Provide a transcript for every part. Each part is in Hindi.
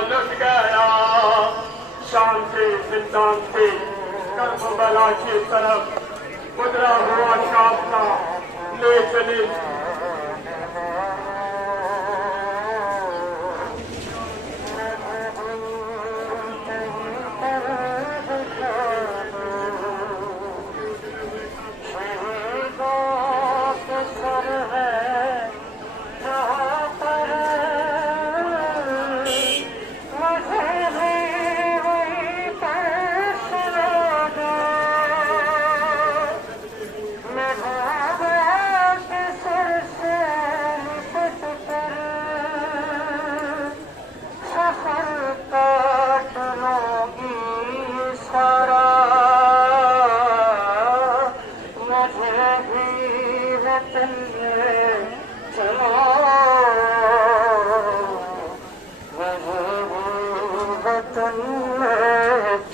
लुट गया। शाम के मैदान से करबला की तरफ उतरा हुआ काफिला ले चले।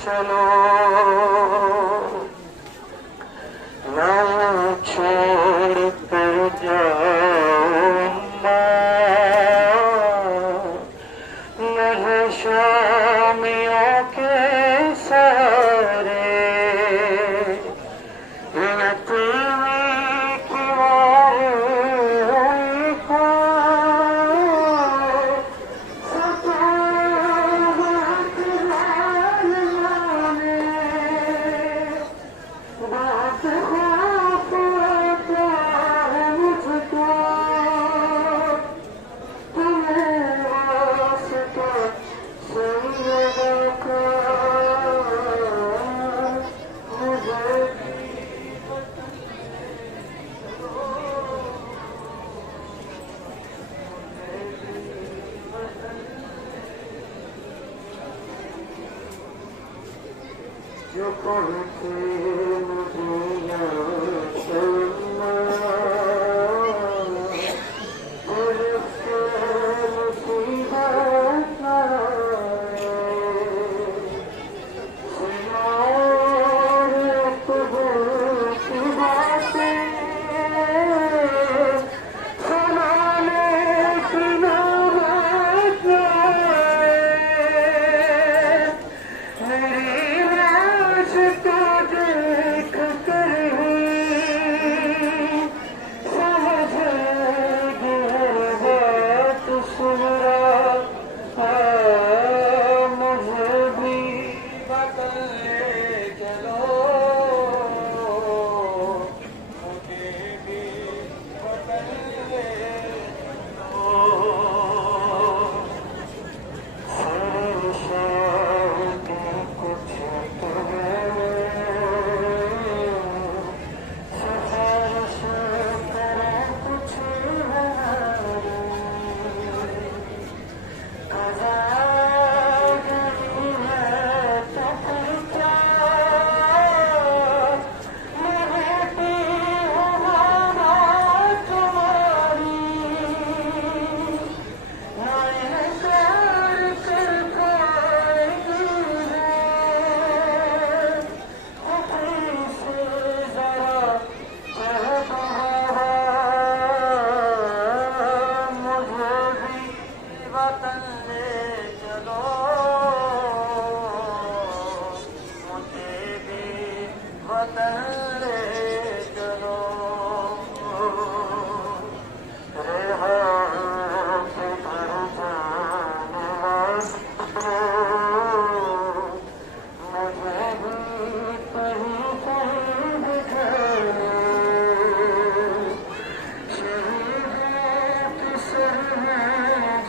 चलो ना छोड़ कर जाओ नहीं शामियों के सारे जो कहते मुझे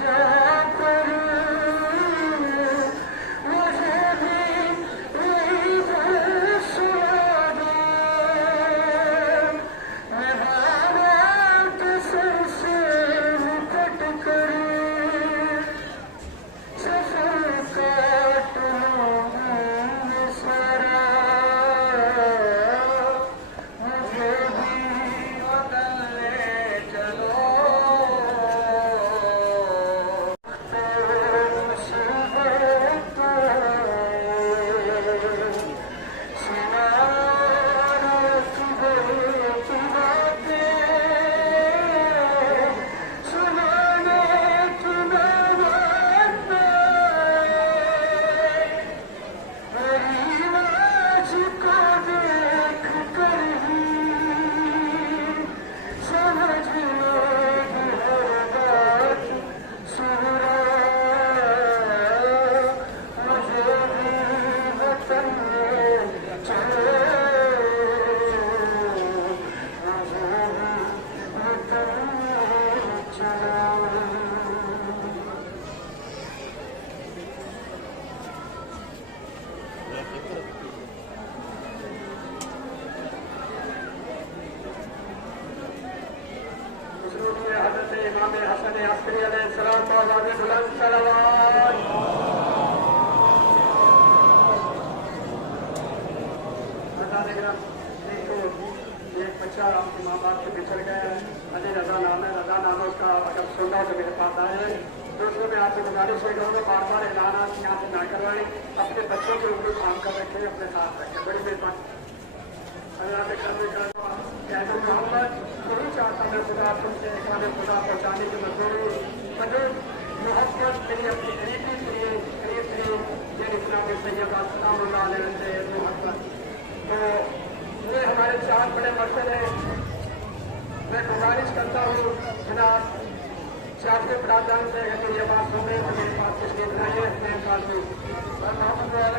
जाकर आवाज़ बुलंद सलावत। देखो एक बच्चा अपने माँ बाप से बिछड़ गया है, अली रजा नाम है, रजा नाम है उसका, अगर सुनना हो तो मेरे पास आए। दूसरों में आपसे गुजारिश है करूँगा बार बार ऐलान यहाँ से ना करवाएं, अपने बच्चों के ऊपर काम कर रखें, अपने साथ रखें, बड़ी मेहरबानी। अल्लाह के करने का कहते मोहम्मद यही चाहता मैं खुदा तुमसे खाने खुदा पहुँचाने की मजबूरी मगर मोहब्बत मेरी अपनी गरीबी के लिए करीब थी ये इस्लाम के सैयद से मोहब्बत। तो ये हमारे 4 बड़े मसले हैं। मैं गुजारिश करता हूँ जनाब सियासी बरादरान से अगर मेरी बात सुन रहे तो मेरे पास कुछ नहीं है मेरे पास मोहम्मद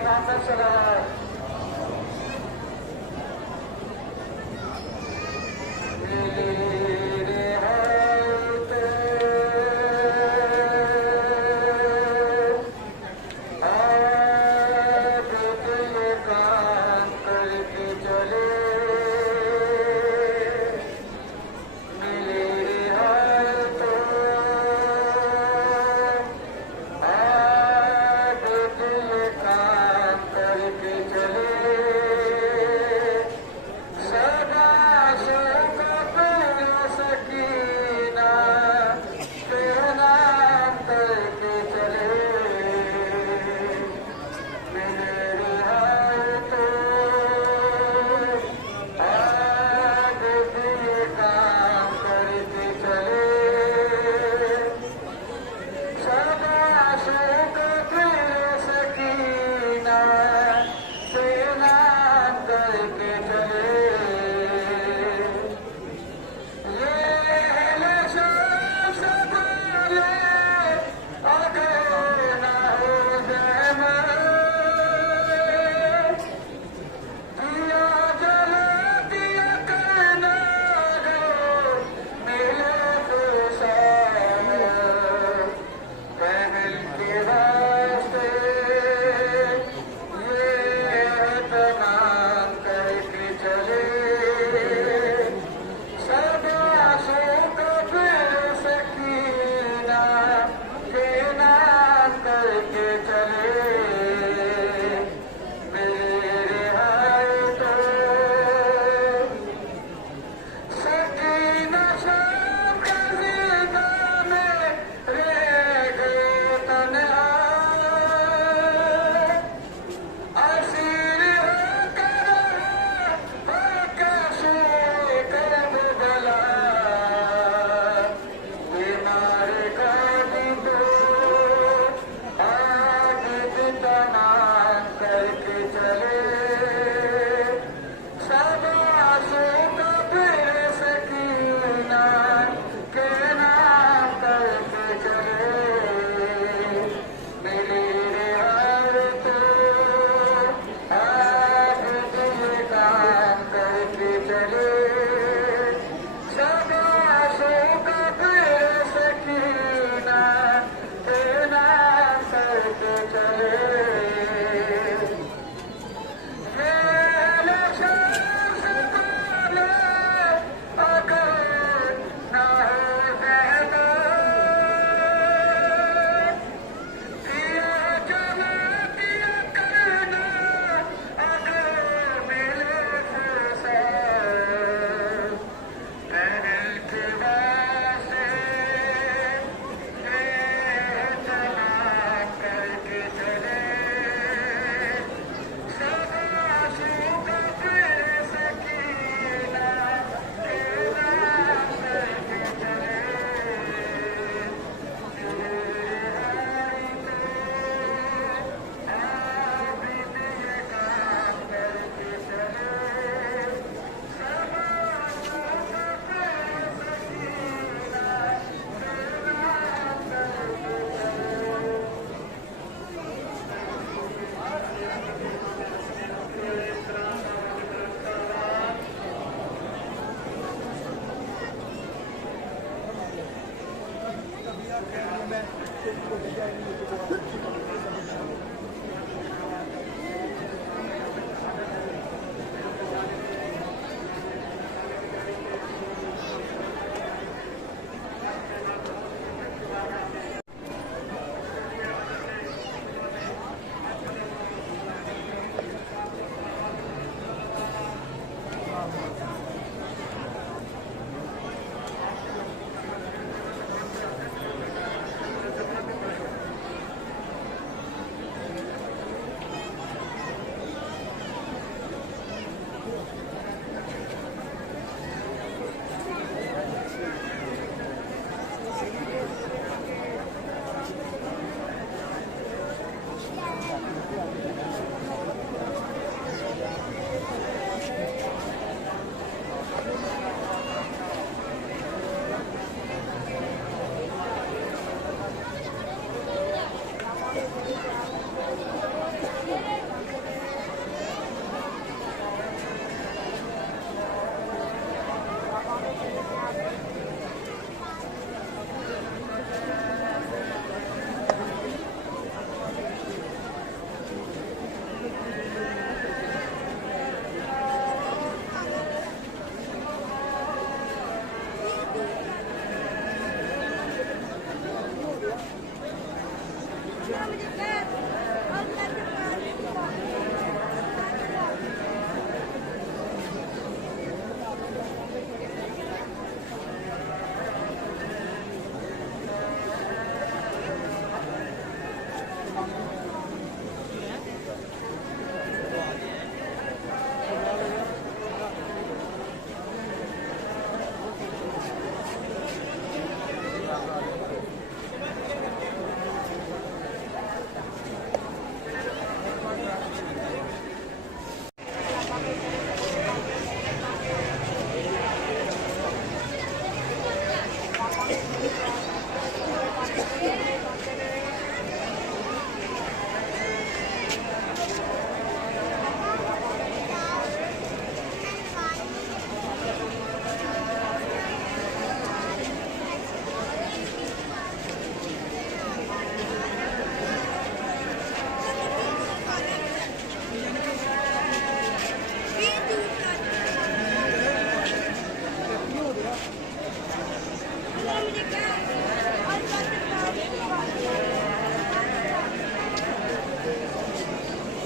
मुझे क्या